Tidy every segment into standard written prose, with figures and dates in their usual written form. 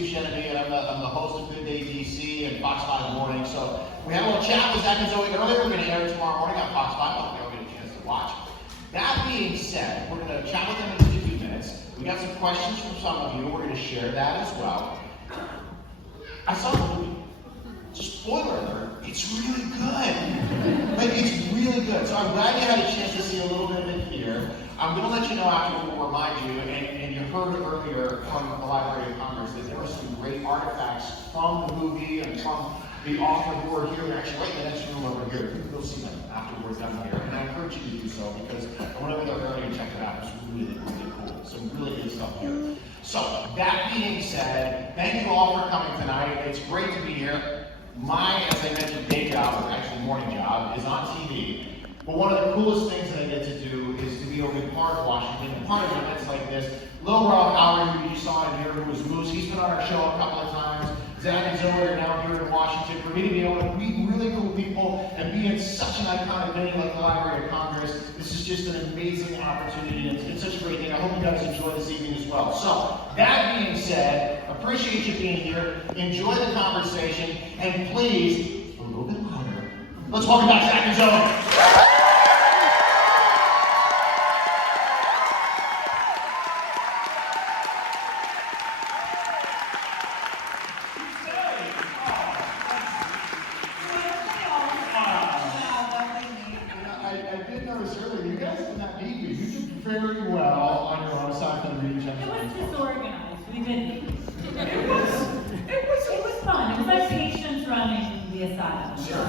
Steve Genevieve, and I'm the host of Good Day DC and Fox 5 Morning. So we had a little chat with Zach and Zoe earlier. We're going to air it tomorrow morning on Fox 5. I hope you all get a chance to watch. That being said, we're going to chat with them in just a few minutes. We got some questions from some of you. We're going to share that as well. I saw the movie. Spoiler alert, it's really good. Like, it's really good. So I'm glad you had a chance to see a little bit of it here. I'm going to let you know after we'll remind you, and you heard earlier from the Library of Congress that there are some great artifacts from the movie and from the author who are here. They're actually right in the next room over here. You'll see them after we're done here. And I encourage you to do so because I want to go early and check it out. It's really, really cool. Some really good stuff here. So, that being said, thank you all for coming tonight. It's great to be here. My, as I mentioned, day job, or actually morning job, is on TV. But one of the coolest things that I get to do is to be over in Park, Washington, and part of events like this. Lil Rel Howery, who you saw in here, who was Moose, he's been on our show a couple of times. Zach and Zoe are now here in Washington. For me to be able to meet really cool people and be in such an iconic venue like the Library of Congress, this is just an amazing opportunity, and it's such a great thing. I hope you guys enjoy this evening as well. So, that being said, appreciate you being here. Enjoy the conversation, and please, a little bit louder. Let's welcome back Zach and Zoe. Very well on your own, aside from the reading It was disorganized. We didn't. It was fun. It was like patients running the asylum. Sure.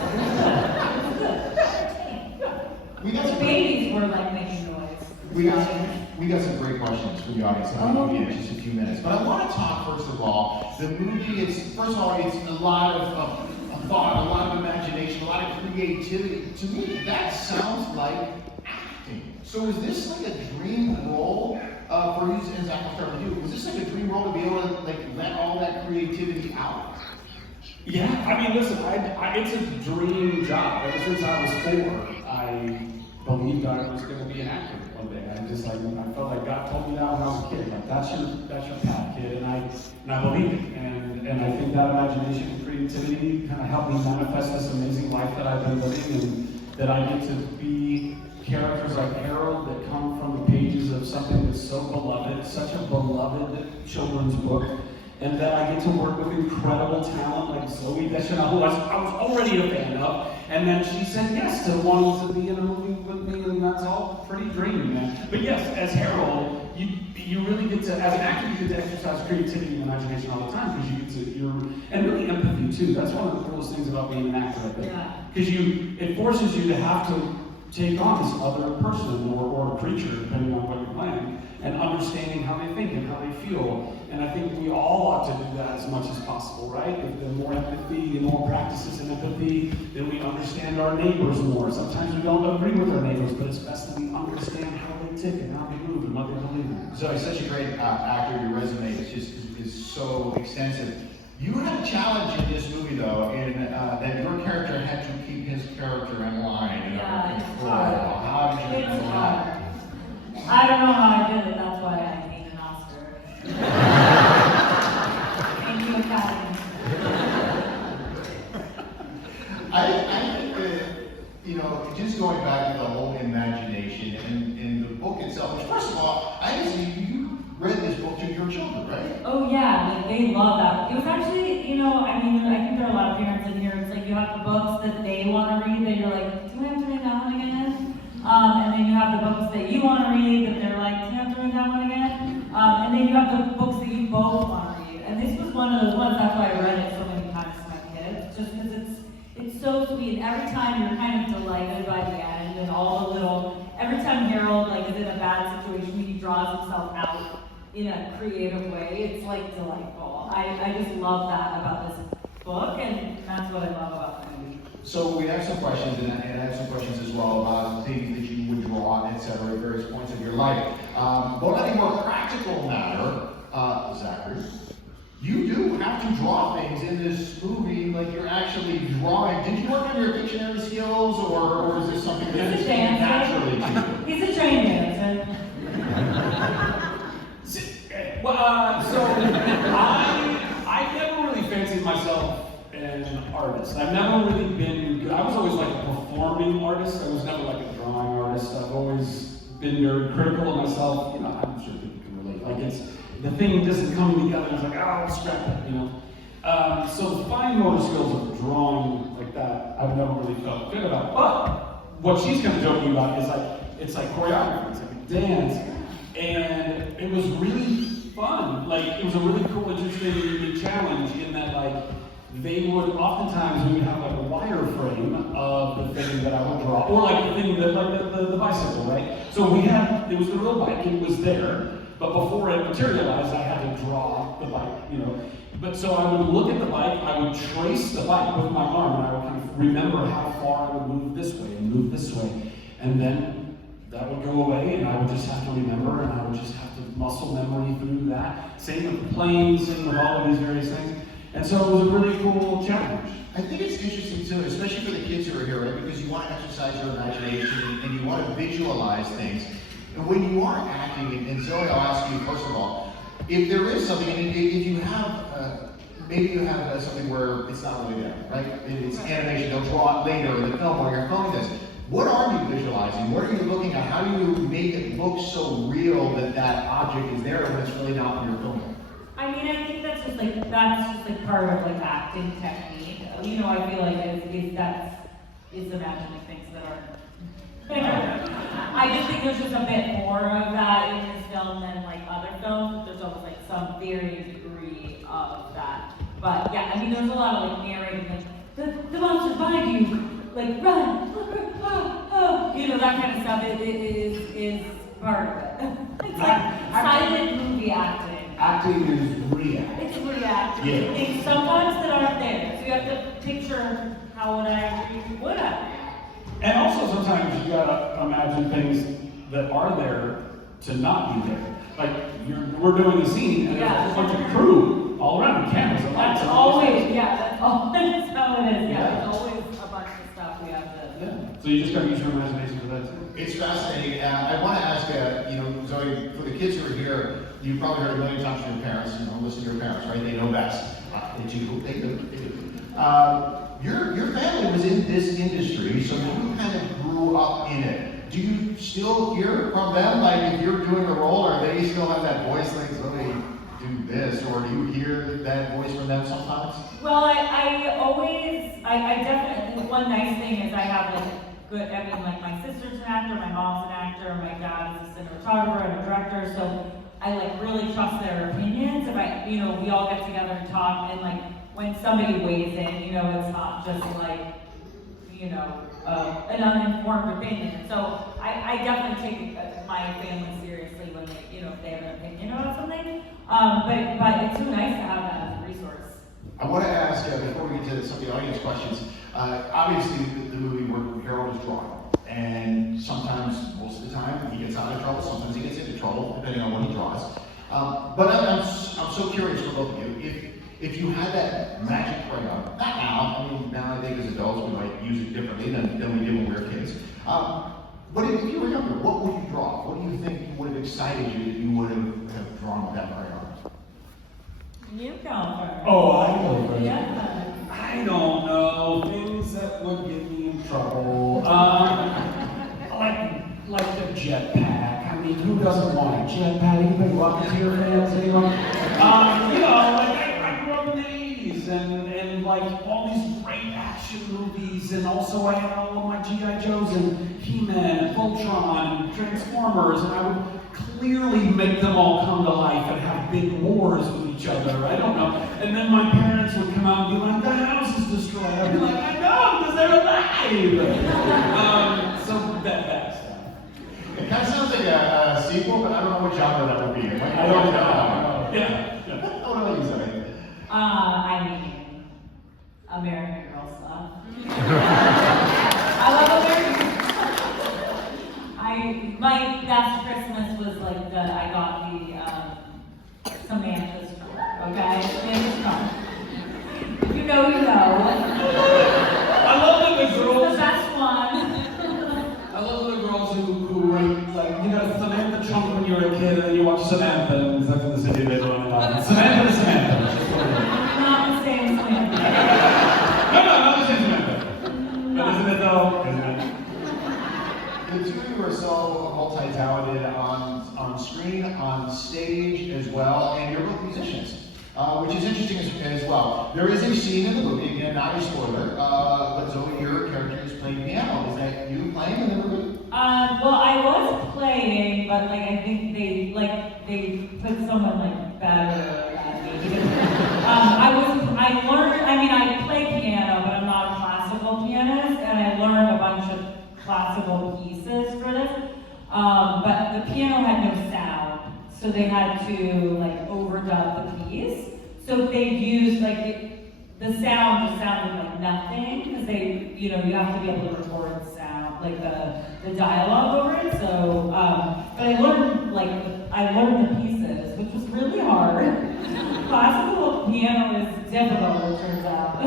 We got some babies were like making noise. We got some great questions from the audience in just a few minutes. But I want to talk first of all. The movie is first of all it's a lot of thought, a lot of imagination, a lot of creativity. To me, that sounds like acting. So is this like a dream role for you, and Zach, I'll start with you. Was this like a dream role to be able to like let all that creativity out? Yeah, I mean, listen, it's a dream job. Ever since I was 4, I believed I was going to be an actor one day. I felt like God told me that when I was a kid. Like that's your path, kid, and I believed it. And I think that imagination and creativity kind of helped me manifest this amazing life that I've been living, and that I get to be characters like Harold that come from the pages of something that's so beloved, such a beloved children's book, and that I get to work with incredible talent like Zoe Deschanel, who I was already a fan of, and then she said yes to wanting to be in a movie with me, and that's all pretty dreamy, man. But yes, as Harold, you really get to, as an actor, you get to exercise creativity and imagination all the time, because you get to, and really empathy too. That's one of the coolest things about being an actor, I think. Because it forces you to have to take on this other person or creature, depending on what you're playing, and understanding how they think and how they feel. And I think we all ought to do that as much as possible, right? The more empathy, the more practices in empathy, then we understand our neighbors more. Sometimes we don't agree with our neighbors, but it's best that we understand how they tick and how they move and what they believe in. So he's such a great actor. Your resume is so extensive. You had a challenge in this movie, though, in that your character had to keep his character in line and under control. How did you do that? I don't know how I did it. That's why I need an Oscar. Thank you, Academy. I think that, just going back to the whole imagination and the book itself, which, first of all, I see you read this book to your children, right? Oh yeah, they love that. It was actually, I think there are a lot of parents in here. It's like you have the books that they want to read that you're like, do I have to read that one again? And then you have the books that you want to read that they're like, do you have to read that one again? And then you have the books that you both want to read. And this was one of those ones, that's why I read it so many times to my kids, just because it's so sweet. And every time you're kind of delighted by the end and all the every time Harold is in a bad situation, he draws himself out in a creative way. It's like delightful. I just love that about this book, and that's what I love about the movie. So we have some questions, and I have some questions as well about things that you would draw, etc., at various points of your life. But on a more practical matter, Zachary, you do have to draw things in this movie like you're actually drawing. Did you work on your Pictionary skills, or is this something that just came naturally to you? He's a trained dancer. So an artist. I've never really been, I was always like a performing artist. I was never like a drawing artist. I've always been very critical of myself. You know, I'm sure people can relate. Like it's, the thing doesn't come together. It's like, oh, scrap it, you know. So the fine motor skills of drawing like that, I've never really felt good about. But what she's kind of joking about is like, it's like choreography, it's like a dance. And it was really fun. Like, it was a really cool, interesting challenge in that, like, they would oftentimes, we would have like a wireframe of the thing that I would draw, or like the thing that, like the bicycle, right? So we had, it was the real bike, it was there, but before it materialized, I had to draw the bike, you know. But so I would look at the bike, I would trace the bike with my arm, and I would kind of remember how far I would move this way and move this way. And then that would go away, and I would just have to remember, and I would just have to muscle memory through that. Same with the planes, same with all of these various things. And so it was a really cool challenge. I think it's interesting too, especially for the kids who are here, right? Because you want to exercise your imagination and you want to visualize things. And when you are acting, and Zoe, I'll ask you first of all, if there is something, and if you have, maybe you have something where it's not really there, right? It's animation, they'll draw it later in the film while you're filming this. What are you visualizing? What are you looking at? How do you make it look so real that that object is there when it's really not when you're filming? I mean, I think that's just like part of like acting technique. You know, I feel like is imagining things that aren't. I just think there's just a bit more of that in this film than like other films. There's almost like some varying degree of that. But yeah, I mean, there's a lot of like narrating, like the monster's behind you, like run, you know, that kind of stuff. It is part of it. It's like silent movie acting. Acting is reacting. It's reacting. Yeah. Things sometimes that aren't there. So you have to picture how would I react. And also sometimes you gotta imagine things that are there to not be there. Like we're doing a scene and there's a bunch of crew all around, cameras and lights. That's always, that's always how it is. Yeah, there's always a bunch of stuff we have to. Yeah. So you just gotta use your imagination for that too. It's fascinating. I want to ask, Zoe, for the kids who are here, you've probably heard a million times from your parents, listen to your parents, right? They know best. They do. Your family was in this industry, so you kind of grew up in it. Do you still hear from them? Like, if you're doing a role, or they still have that voice like, Zoe, do this, or do you hear that voice from them sometimes? Well, I definitely, one nice thing is I have like my sister's an actor, my mom's an actor, my dad is a cinematographer and a director, so I like really trust their opinions. If we all get together and talk, and like when somebody weighs in, it's not just like, an uninformed opinion. So I definitely take my family seriously when they, if they have an opinion about something. But it's so nice to have that as a resource. I want to ask, before we get to some of the audience questions, obviously the movie where Harold is drawing, and sometimes, most of the time, he gets out of trouble, sometimes he gets into trouble, depending on what he draws. But I'm so curious for both of you, if you had that magic crayon, not now, now I think as adults we might use it differently than we did when we were kids. But if you were younger, what would you draw? What do you think would have excited you that you would have drawn with that crayon? You go first. Oh, I go first. Yeah. I don't know, things that would get me in trouble. Like the jetpack. I mean, who doesn't want a jetpack? Anybody Rocketeer fans? Anyone? I grew up in the 80s and like all these great action movies, and also I had all of my G.I. Joes and He-Man and Voltron and Transformers, and I would clearly make them all come to life and have big wars with each other. I don't know. And then my parents would come out and be like, the house is destroyed. I'd be like, I know, because they're alive. So that stuff. It kind of sounds like a sequel, but I don't know what genre that would be. I don't know. Yeah. What about you, Zoe? American Girl stuff. I love American Girl. My best Christmas was like I got the Samantha's trunk, okay? Samantha's trunk. If you know, you know. I love the girls. It's the best one. I love the girls who were like, Samantha trunk when you were a kid, and then you watch Samantha, and that's in the city they run it on. Samantha to Samantha. interesting as well. There is a scene in the movie, again, not a spoiler, but Zoe, your character is playing piano. Is that you playing in the movie? Well, I was playing, but like I think they put someone like better at me. I play piano, but I'm not a classical pianist, and I learned a bunch of classical pieces for this. But the piano had no sound, so they had to like overdub the piece. So they've used like the sound just sounded like nothing because you have to be able to record sound, like the dialogue over it. So, but I learned the pieces, which was really hard. Classical piano is difficult, it turns out.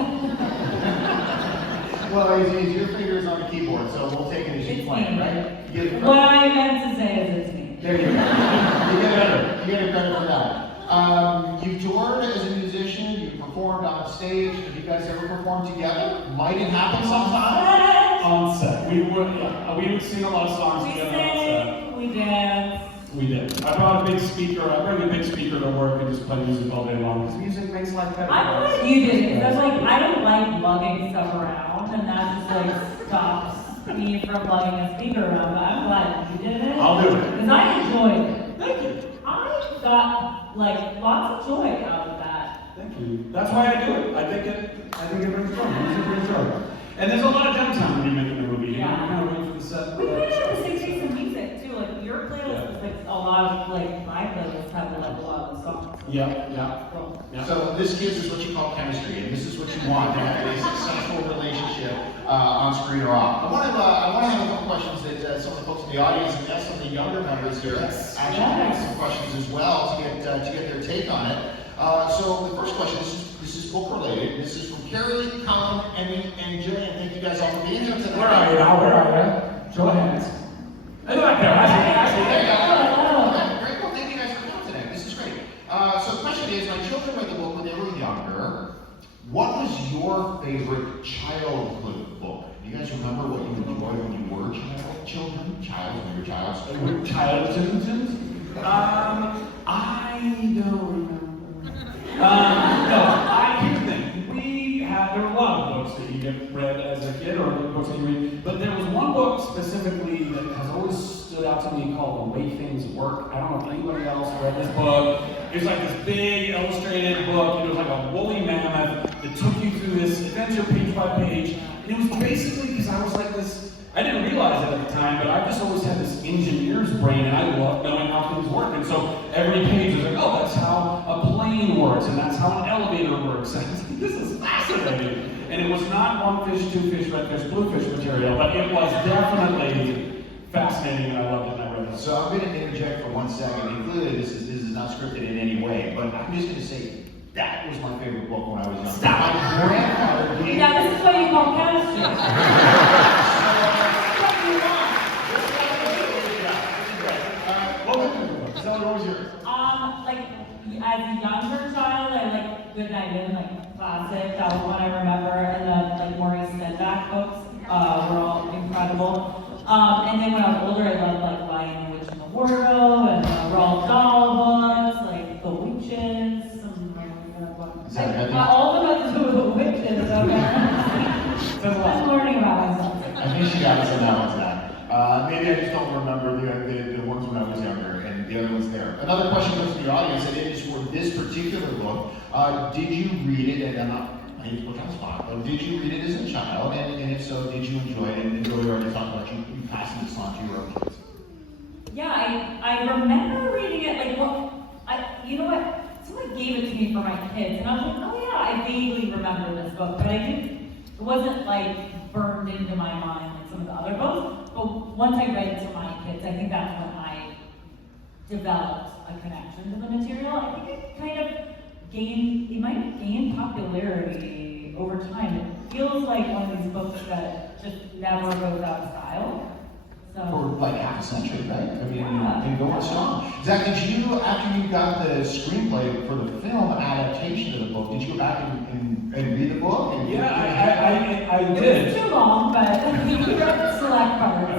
Well, it's your fingers on the keyboard, so we'll take it as you It's playing, me. right? What I meant to say is it's me. There you go. You get credit for that. You've toured as a musician, you've performed on stage. Have you guys ever performed together? Might it happen sometime? On set. We would sing a lot of songs We together on set. sing, we dance. We did. I brought a big speaker. I bring a big speaker to work and just play music all day long because music makes life better. I'm glad you did it, because I don't like lugging stuff around, and that just like stops me from lugging a speaker around, but I'm glad you did it. I'll do it. Because I enjoyed it. Thank you. I got like lots of joy out of that. Thank you. That's why I do it. I think it brings joy. Music brings joy. And there's a lot of downtime when you're making a movie. You know, you kind of wait for the set. We put it in the 60s and music too, like your playlist is like a lot of, like my playlist have like a lot of songs. Yeah. So this gives us what you call chemistry, and this is what you want to have a successful relationship on screen or off. I want to have a couple questions that some of the folks in the audience and yes, some of the younger members here actually have some questions as well to get their take on it. So the first question, this is book related. This is from Carrie, Colin, Emmy, and Jillian. Thank you guys all for being here tonight. Where are you now? Where are you? Show of hands. Hey, back there. I see. There you go. Okay, great. Well, thank you guys for coming today. This is great. So the question is, my children read the book when they were younger. What was your favorite childhood book? Do you guys remember what you enjoyed when you were children? Child, when you were child? Childhood? I don't remember. No, here's the thing. There were a lot of books that you get read as a kid, or books that you read, but there was one book specifically that has always stood out to me called The Way Things Work. I don't know if anybody else read this book. It was like this big illustrated book. It was like a woolly mammoth that took you through this adventure page by page. And it was basically because I was like this, I didn't realize it at the time, but I just always had this engineer's brain, and I loved knowing how things work. And so every page was like, oh, that's how a plane works, and that's how an elevator works. And I was like, this is fascinating. And it was not one fish, two fish, red fish, blue fish material, but it was definitely fascinating, and I loved it, and I read it. So I'm going to interject for 1 second. And clearly, this is not scripted in any way, but I'm just going to say that was my favorite book when I was young. Stop. My grandfather gave Now this is what you call chemistry. What was yours? Like as a younger child, I like Good Night In, like classic. That was one I remember, and the like Maurice Sendak books were all incredible. And then when I was older, I loved like Lion, the Witch, and the Wardrobe, and the Roald Dahl books, like The Witches. All about the witches. Okay. I'm learning about myself. I think she got us on that one tonight. Maybe I just don't remember the ones when I was younger, and the other ones there. Another question goes to the audience, and it is for this particular book. Did you read it, and I'm not putting you on the spot, but did you read it as a child, and if so, did you enjoy it? And Joey already talked about you passing this on to your own kids. Yeah, I remember reading it, like, you know what? Someone gave it to me for my kids, and I was like, oh yeah, I vaguely remember this book, but it wasn't like burned into my mind like some of the other books. But once I read it to my kids, I think that's when I developed a connection to the material. I think it kind of might have gained popularity over time. It feels like one of these books that just never goes out of style. For So, like half a century, right? I mean, Yeah. and going strong. Zach, did you, after you got the screenplay for the film adaptation of the book, did you go back and read the book? And Yeah, I it did. was too long, but we read select parts.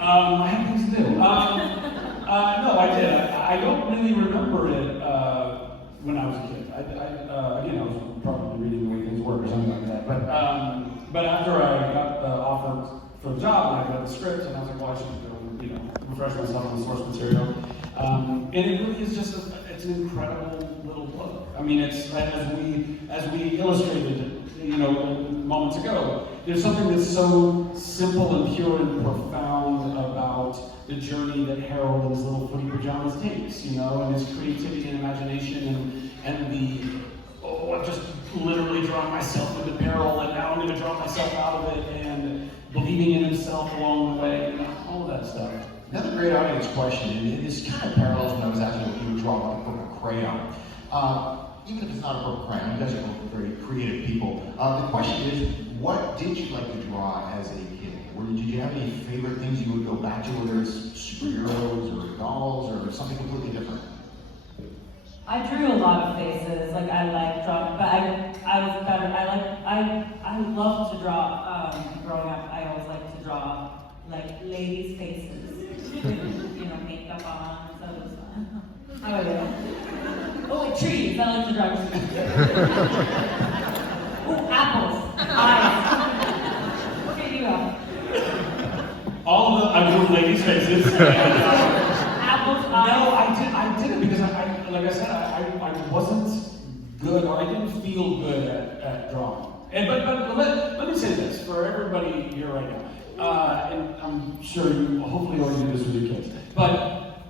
I have things to do. No, I did. I don't really remember it when I was a kid. Again, I was probably reading The Way Things Work or something like that. But after I got offered for the job, and I got the script, and I was like, well, I should go, refresh myself on the source material. And it really is just it's an incredible little book. I mean, it's as we illustrated, moments ago. There's something that's so simple and pure and profound about the journey that Harold in his little footy pajamas takes, and his creativity and imagination and the I'm just literally drawing myself into peril, and now I'm going to draw myself out of it, and believing in himself along the way, all of that stuff. Another great audience question, and this kind of parallels when I was asking what you would draw with a book of crayon. Even if it's not a book of crayon, you guys are both very creative people. The question is, what did you like to draw as a kid? Did you have any favorite things you would go back to, whether it's superheroes or dolls or something completely different? I drew a lot of faces. Like I like drawing, but I was better. I loved to draw. Growing up, I always liked to draw like ladies' faces with makeup on. So it was fun. How about you? Oh, like trees. I like to draw trees. Oh, apples. Eyes. What did you have? All of them. I drew ladies' faces. Apples. Eyes. No, I didn't because like I said, I wasn't good, or I didn't feel good at drawing. But let me say this for everybody here right now, and I'm sure you hopefully already do this with your kids. But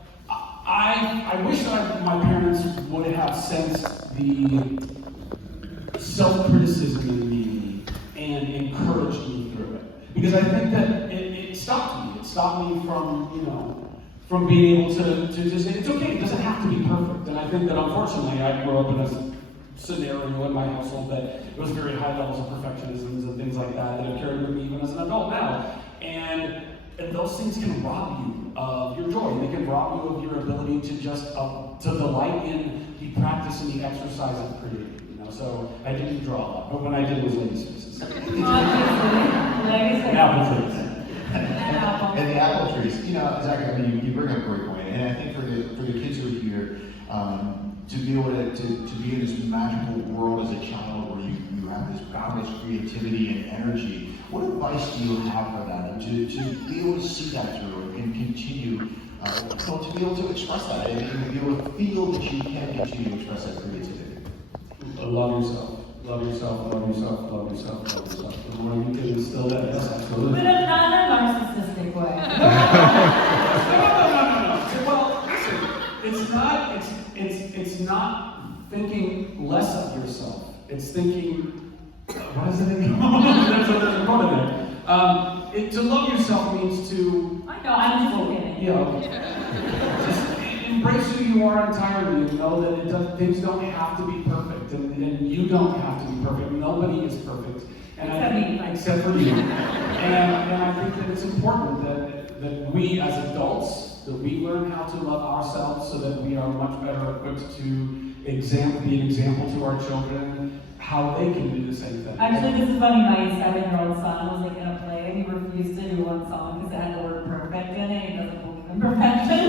I wish that my parents would have sensed the self-criticism in me and encouraged me through it, because I think that it stopped me. It stopped me from being able to just say, it's okay, it doesn't have to be perfect. And I think that unfortunately I grew up in a scenario in my household that it was very high levels of perfectionism and things like that have carried with me even as an adult now. And those things can rob you of your joy. They can rob you of your ability to just to delight in the practice and the exercise of creating. So I didn't draw a lot, but when I did, it was ladies' faces. Obviously, ladies' faces. Apple trees. And the apple trees, Zach, you bring up a great point, and I think for the kids who are here, to be able to be in this magical world as a child where you have this boundless creativity and energy, what advice do you have for them to be able to see that through and continue to be able to express that and be able to feel that you can continue to express that creativity? Love yourself. Love yourself, love yourself, love yourself, love yourself. The more you can instill that, yes, absolutely. But not in a narcissistic way. No. Well, listen, it's not thinking less of yourself. It's thinking, what is it again? There's a quote in there. To love yourself means to... I know, I'm just kidding. Just embrace who you are entirely and know that things don't have to be perfect, and you don't have to be perfect. Nobody is perfect. Except for you. And I think that it's important that we as adults, that we learn how to love ourselves so that we are much better equipped to be an example to our children, how they can do the same thing. Actually, this is funny. My 7-year-old son was in a play and he refused to do one song because it had the word perfect in it. He doesn't believe in perfection.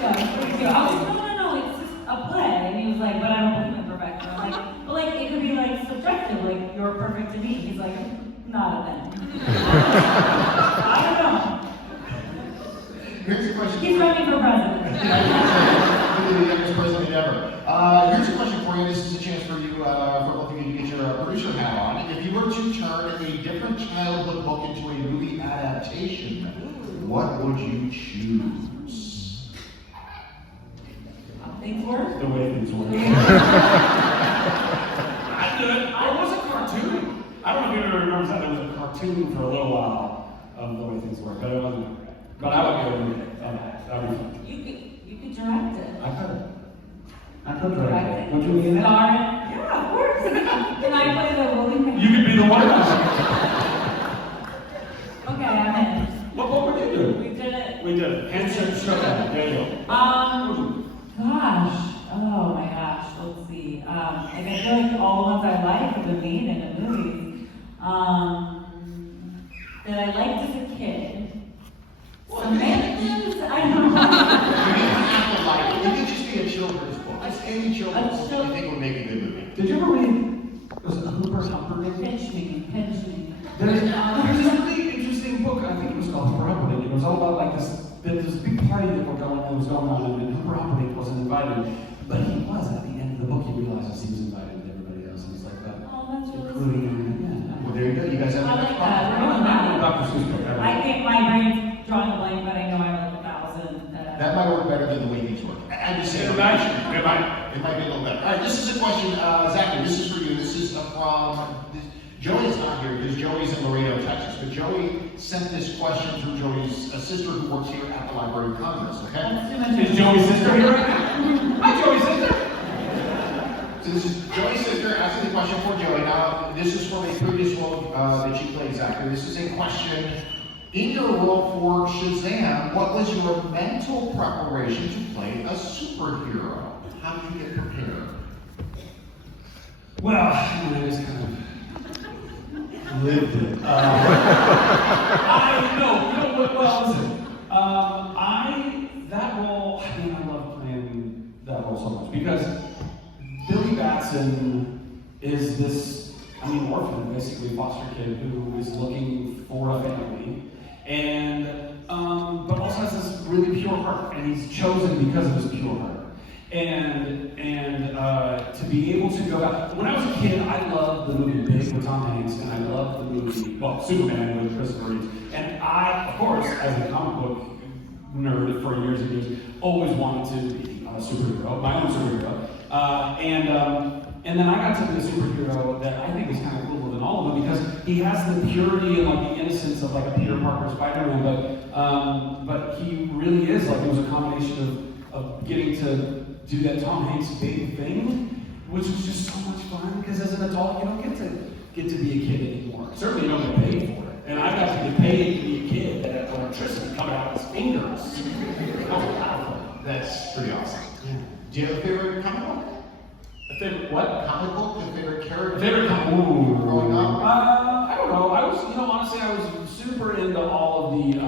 I was like, no, it's just a play. And he was like, but I don't believe in perfection. I'm like, well, it could be subjective, you're perfect to me. He's like, not a thing. I don't know. Here's a question. He's running for president. The youngest president ever. Here's a question for you. This is a chance for you, for both of you, to get your producer hat on. If you were to turn a different childhood book into a movie adaptation, what would you choose? Things work? The way things work. I did. There was a cartoon. I don't know if anyone remembers that. There was a cartoon for a little while of The Way Things Work, but it wasn't that great. But I would go with it. That would be fun. You could direct it. I could direct it. Would you be in Star that? it? Yeah, of course. Can I play the Willie? You could be the one. Okay, I'm in. What would you do? We did it. We did it. Handshake, shook hand. There you go. Gosh. Oh my gosh. Let's see. I feel like all the ones I like are the lead in the movies. That I liked as a kid. Samantha's, I don't know. You didn't have to like it. It could just be a children's book. A any children's book that you think would make a good movie? Did you ever read, was it Hooper Humperdinck? Pinch me. There's this really interesting book, I think it was called Hooper Humperdinck. It was all about like this big party that was going on, and Hooper Humperdinck wasn't invited, but he was. At the end of the book, he realizes he was invited with everybody else, and he's like, Oh, that's really including him. Well, there you go. You guys have I the like next that. problem. I don't know Dr. Seuss book. I think my brain's drawing a blank, but I know I have like 1,000. That might work better than the way things work. I'm just saying. It might. It might be a little better. All right, this is a question, Zachary, this is for you. This is from, Joey's not here because Joey's in Laredo, Texas, but Joey sent this question through Joey's sister who works here at the Library of Congress, okay? That's too much. Is Joey's sister here right now? Hi, Joey's sister. So this is Joey's sister asking the question for Joey. Now, this is from a previous role that she played, Zachary. This is a question. In your role for Shazam, what was your mental preparation to play a superhero? How did you get prepared? Well, I just kind of lived it. That role, I love playing that role so much because Billy Batson is this, orphan, basically foster kid who is looking for a family, and but also has this really pure heart, and he's chosen because of his pure heart. And to be able to go out. When I was a kid, I loved the movie Big with Tom Hanks, and I loved the movie, Superman with Christopher Reeve. And I, of course, as a comic book nerd for years and years, always wanted to be a superhero, my own superhero. And then I got to be a superhero that I think is kind of cooler than all of them because he has the purity and like the innocence of like a Peter Parker Spider-Man, but he really is like, it was a combination of getting to do that Tom Hanks big thing, which was just so much fun because as an adult you don't get to be a kid anymore. Certainly you don't get paid for it. And I got to get paid to be a kid that had electricity coming out of his fingers. That's pretty awesome. Yeah. Do you have a favorite comic book? A favorite what? Comic book? A favorite character? Favorite comic book? Growing up? I don't know. I was, honestly, I was super into all of the,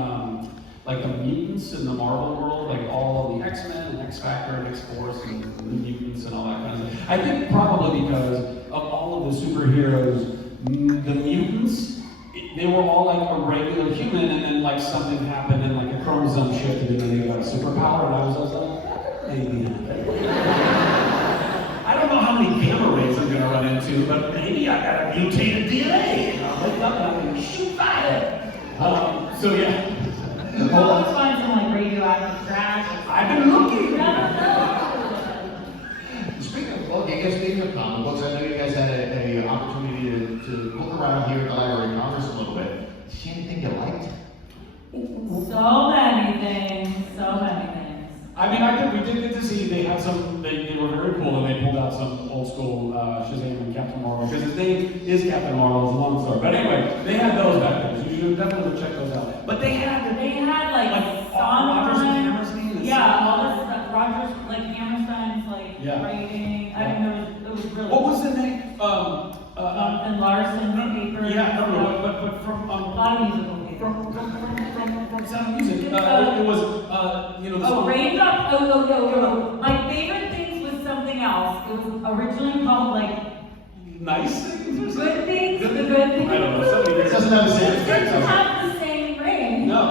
like the mutants in the Marvel world, like all of the X-Men and X-Factor and X-Force and the mutants and all that kind of stuff. I think probably because of all of the superheroes, the mutants, they were all like a regular human, and then like something happened and like a chromosome shifted and then they got a superpower, and I was like, maybe. I don't know how many gamma rays I'm gonna run into, but maybe I got a mutated DNA, and I'll look up and I can shoot fire. So yeah. Let's find some like radioactive trash. I've been looking. Speaking of comic books, I know you guys had an opportunity to look around here at the Library of Congress a little bit. Did you see anything you liked? So many things. We did get to see they had some. They were very cool, and they pulled out some old school Shazam and Captain Marvel because his name is Captain Marvel. It's a long story, but anyway, they had those back then. So you should definitely check those out. But they had like Rodgers and Hammerstein. Yeah, all this stuff. Rodgers, like Hammerstein's like writing. I mean, it was really. What was the name? Jonathan Larson paper. Yeah, no, but from a lot of musical papers. From Sound of Music. It was Raindrop. Oh. My favorite things was something else. It was originally called like Nice Things. Good Things. The Good Things. I don't know. Somebody It doesn't have the same It effect. doesn't have the same ring. No.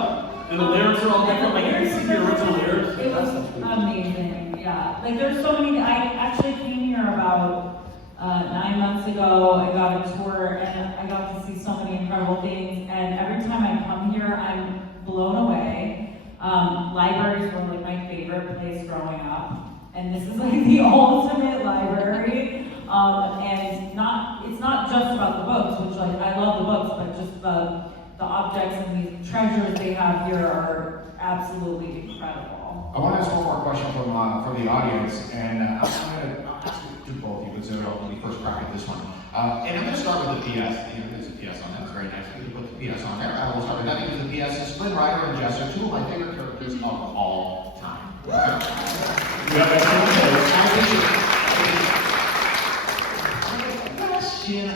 And the lyrics are all different. Like you can see the original lyrics. It was amazing. Yeah. Like there's so many. I actually came here about 9 months ago. I got a tour and I got to see so many incredible things. And every time I come here, I'm blown away. Libraries were like my favorite place growing up. And this is like the ultimate library. And it's not just about the books, which like I love the books, but just the objects and these treasures they have here are absolutely incredible. I want to ask one more question from the audience, and I'll ask it to both of you, because it'll be first crack at this one. And I'm going to start with the PS. There's a PS on that. It's very nice that you put the PS on there. We'll start with that because the PS is Flynn Rider and Jess are two of my favorite characters of all time.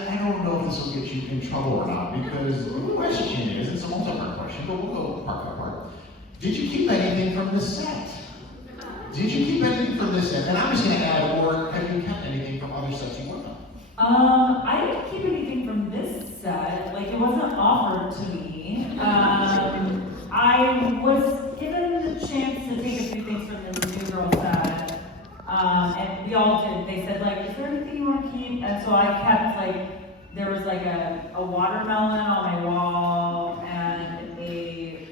I don't know if this will get you in trouble or not, because the question is, it's a multi-part question, but we'll go part by part. Did you keep anything from the set? Did you keep anything from this set? And I'm just going to add, or have you kept anything from other sets you worked on? I didn't keep anything from this set. Like, it wasn't offered to me. I was given the chance to take a few things from the New Girl set. And we all did. They said, like, is there anything you want to keep? And so I kept, like, there was like a watermelon on my wall and a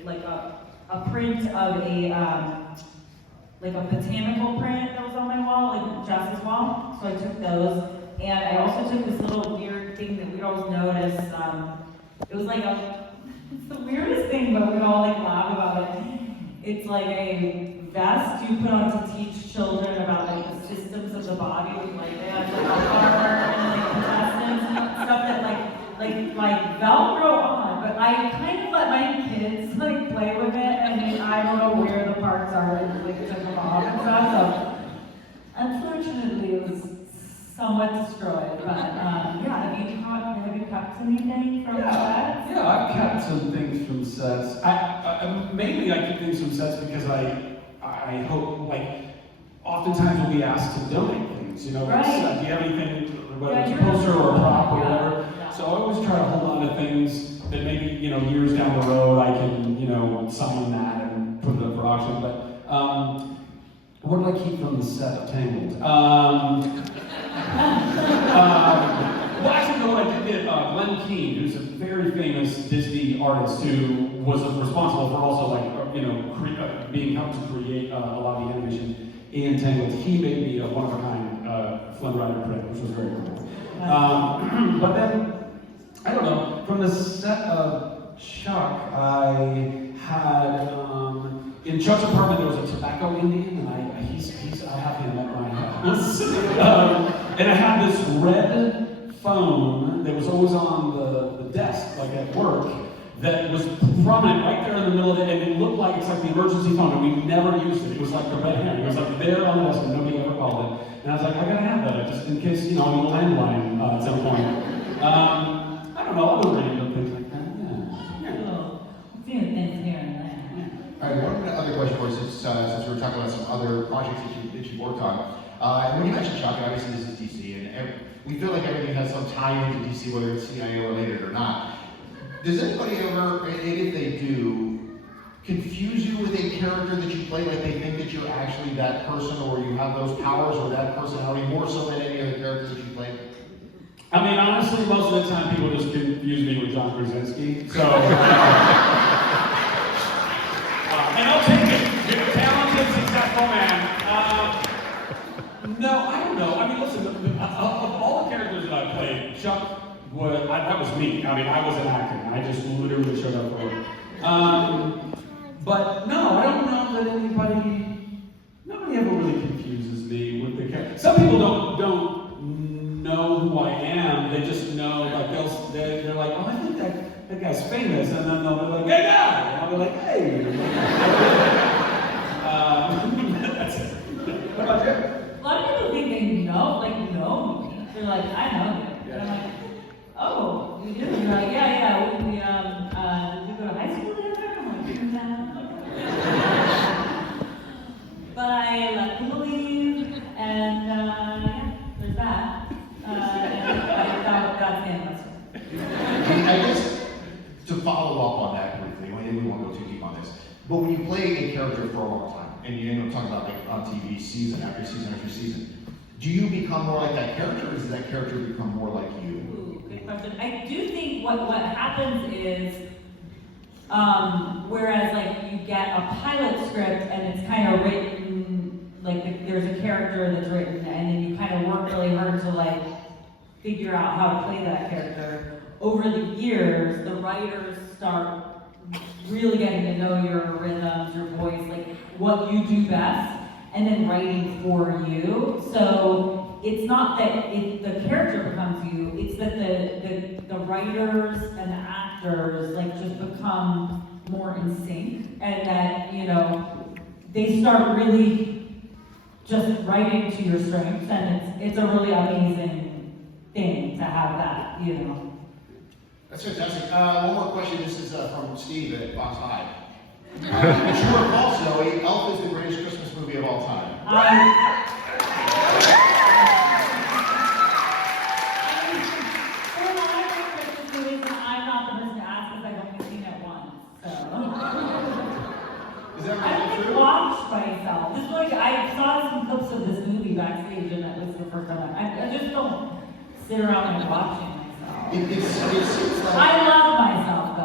print of like a botanical print that was on my wall, like Jess's wall. So I took those. And I also took this little weird thing that we'd always notice. It was like it's the weirdest thing, but we'd all like laugh about it. It's like a vest you put on to teach children about like the systems of the body. Like they had like a heart and like intestines, stuff that like Velcro on. But I kind of let my kids like play with it, and I don't know where the parts are, like took them off and stuff. So unfortunately, it was somewhat destroyed, but have you kept anything from sets? Yeah, I've kept some things from sets. Mainly I keep things from sets because I hope, like, oftentimes we'll be asked to donate things, you know, like, Right. do you have anything, whether it's a poster or a prop or whatever. Yeah. So I always try to hold on to things that maybe, you know, years down the road I can, you know, sign that and put it up for auction. But what do I keep from the set of Tangled? Well, actually, no, I did get Glenn Keane, who's a very famous Disney artist who was responsible for also, like, you know, being helped to create a lot of the animation in Tangled. He made me a one-of-a-kind Flynn Rider print, which was very cool. But then, I don't know, from the set of Chuck, I had, in Chuck's apartment there was a tobacco Indian, and I have him at my house. And I had this red phone that was always on the desk, like at work, that was prominent right there in the middle of it, and it looked like it's like the emergency phone, and we never used it. It was like the red hand. It was like there on the desk, and nobody ever called it. And I was like, I gotta have that, just in case, you know, I'm a landline at some point. I don't know, other random things like that. A few things here and there. All right, one other question for you, since we were talking about some other projects that you worked on. And when you mentioned Chuck, obviously this is DC, and we feel like everything has some tie into DC, whether it's CIA related or not. Does anybody ever, and if they do, confuse you with a character that you play, like they think that you're actually that person, or you have those powers or that personality more so than any other characters that you play? I mean, honestly, most of the time people just confuse me with John Krasinski, so... and I'll take it. You're a talented, successful man. No, I don't know. I mean, listen, of all the characters that I played, Chuck that was me. I mean, I wasn't acting. I just literally showed up for work. But no, I don't know that nobody ever really confuses me with the character. Some people don't know who I am. They just know, like, they're like, oh, I think that guy's famous. And then they'll be like, hey, guy! And I'll be like, hey! That's it. What about you? A lot of people think they know me. They're like, I know you. And I'm like, oh, you do? You're like, yeah, did you go to high school together? I'm like, no. But I left to believe, and yeah, there's that. That's the end of it. I guess, to follow up on that briefly, and we won't go too deep on this, but when you play a character for a long time, and you end up talking about, like, on TV, season after season after season, do you become more like that character, or does that character become more like you? Ooh, good question. I do think what happens is, whereas like you get a pilot script and it's kind of written, like there's a character that's written, and then you kind of work really hard to like figure out how to play that character. Over the years, the writers start really getting to know your rhythms, your voice, like what you do best, and then writing for you. So it's not that the character becomes you, it's that the writers and the actors like just become more in sync, and that, you know, they start really just writing to your strengths, and it's a really amazing thing to have that, you know. That's fantastic. One more question. This is from Steve at Fox 5. True or false, Zoe, Elf is the greatest Christmas movie of all time? There are a lot of Christmas movies that I'm not the person to ask because I've only seen it once. So. Is that I don't really get true? watched myself. Just like I saw some clips of this movie backstage, and that was the first time I just don't sit around and watching myself. It seems like... I love myself though.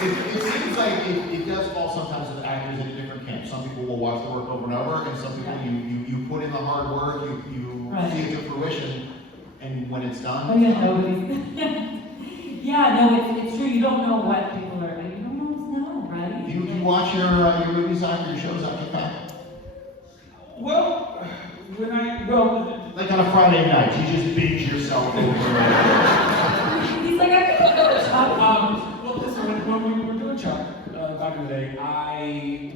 It seems like it does fall sometimes with actors in a different camp. Some people will watch the work over and over, and some people you put in the hard work, you Right. see it to fruition, and when it's done, Oh yeah, nobody's. Yeah, no, it's true. You don't know what people are. You don't always know, right? you watch your movies after your shows after fact? Well, Like on a Friday night, you just binge yourself over. He's like, I can't go to Chuck. well, listen, when we were doing Chuck back in the day, I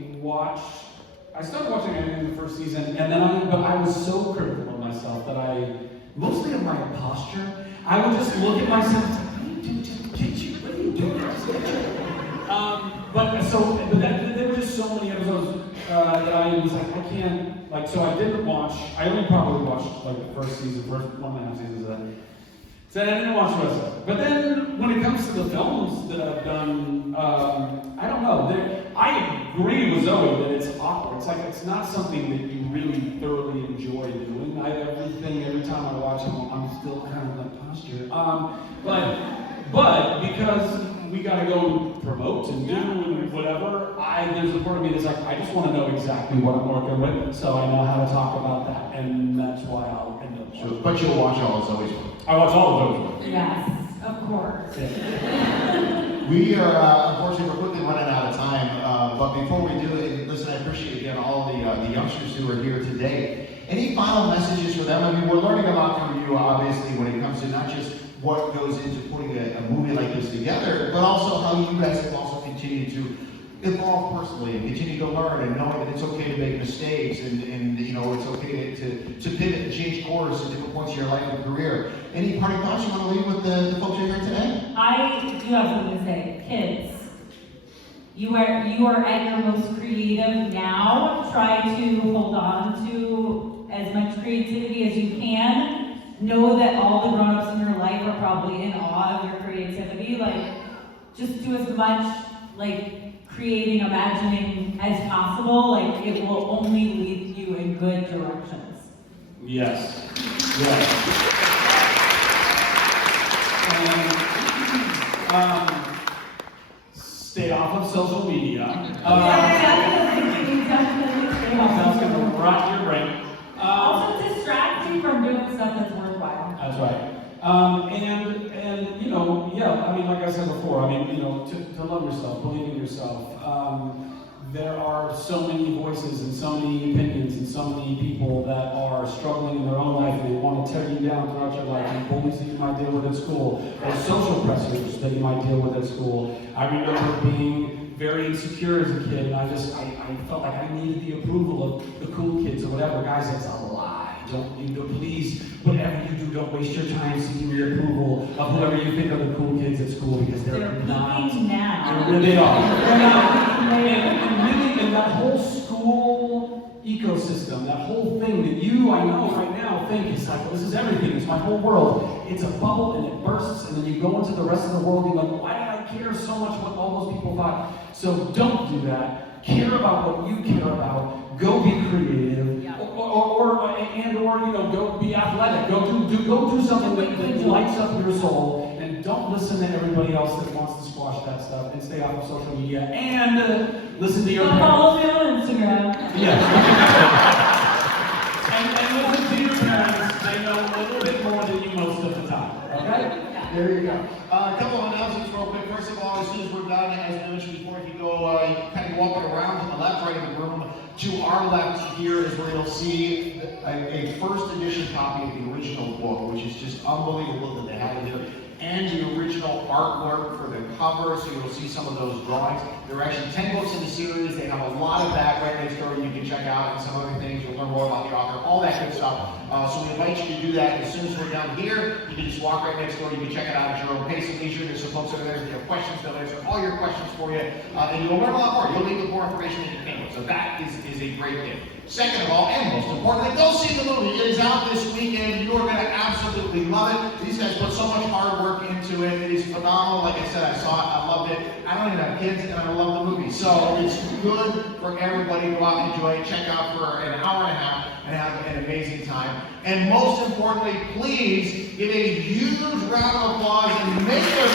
started watching it in the first season, and then but I was so critical of myself that mostly of my posture, I would just look at myself and say, what are you doing? But there were just so many episodes that I was like, I can't, like, so I didn't watch, I only probably watched like the first 1.5 seasons of that. So I didn't watch the rest of it. But then when it comes to the films that I've done, I don't know. I agree with Zoe that it's awkward. It's like it's not something that you really thoroughly enjoy doing. Every time I watch them, I'm still kind of like posture. But because we gotta go promote and do and whatever, there's a part of me that's like, I just want to know exactly what I'm working with, so I know how to talk about that, and that's why I'll end up. Sure. But you'll watch all of Zoe's work. I watch all of those. Yes, of course. We are, unfortunately, we're quickly running out of time. But before we do it, listen, I appreciate again all the youngsters who are here today. Any final messages for them? I mean, we're learning a lot from you, obviously, when it comes to not just what goes into putting a movie like this together, but also how you guys have also continued to evolve personally and continue to learn and knowing that it's okay to make mistakes and you know it's okay to pivot and change course at different points in your life and career. Any parting thoughts you want to leave with the folks who are here today? I do have something to say. Kids, you are at your most creative now. Try to hold on to as much creativity as you can. Know that all the grown-ups in your life are probably in awe of your creativity. Like, just do as much, like, creating, imagining as possible. Like, it will only lead you in good directions. Yes. Stay off of social media. Definitely stay off That's social gonna media. rot your brain. Also distract you from doing stuff that's worthwhile. That's right. And you know, yeah, I mean, like I said before, I mean, you know, to love yourself, believe in yourself. There are so many voices and so many opinions and so many people that are struggling in their own life and they want to tear you down throughout your life, and bullies that you might deal with at school, or social pressures that you might deal with at school. I remember being very insecure as a kid, and I felt like I needed the approval of the cool kids or whatever. Guys, that's a lie. Please, whatever you do, don't waste your time seeking the approval of whoever you think are the cool kids at school, because they're not. peaking now. They are. They're not. And really, in that whole school ecosystem, that whole thing that you, I know right now, think is like, well, this is everything, it's my whole world. It's a bubble and it bursts, and then you go into the rest of the world and you're like, why did I care so much what all those people thought? So don't do that. Care about what you care about. Go be creative, or you know, go be athletic. Go do something that lights up your soul, and don't listen to everybody else that wants to squash that stuff. And stay off of social media and listen to your parents. Follow me on Instagram. Yeah. and listen to your parents. They know a little bit more than you most of the time. Okay? There you go. A couple of announcements real quick. First of all, as soon as we're done, as I mentioned before, if you go, you can kind of walk it around to the left, right of the room. To our left here is where you'll see a first edition copy of the original book, which is just unbelievable that they have it here. and the original artwork for the cover, so you'll see some of those drawings. There are actually 10 books in the series. They have a lot of background story you can check out, and some other things. You'll learn more about the author, all that good stuff. So we invite you to do that as soon as we're done here. You can just walk right next door. You can check it out at your own pace and leisure. There's some folks that are there. If you have questions, they'll answer all your questions for you, and you'll learn a lot more. You'll leave with more information than you came with. So that is a great thing. Second of all, and most importantly, go see the movie. It is out this weekend. You are going to absolutely love it. These guys put so much hard work into it. It is phenomenal. Like I said, I saw it. I loved it. I don't even have kids, and I love the movie. So it's good for everybody to go out and enjoy it. Check out for an hour and a half and have an amazing time. And most importantly, please give a huge round of applause and make their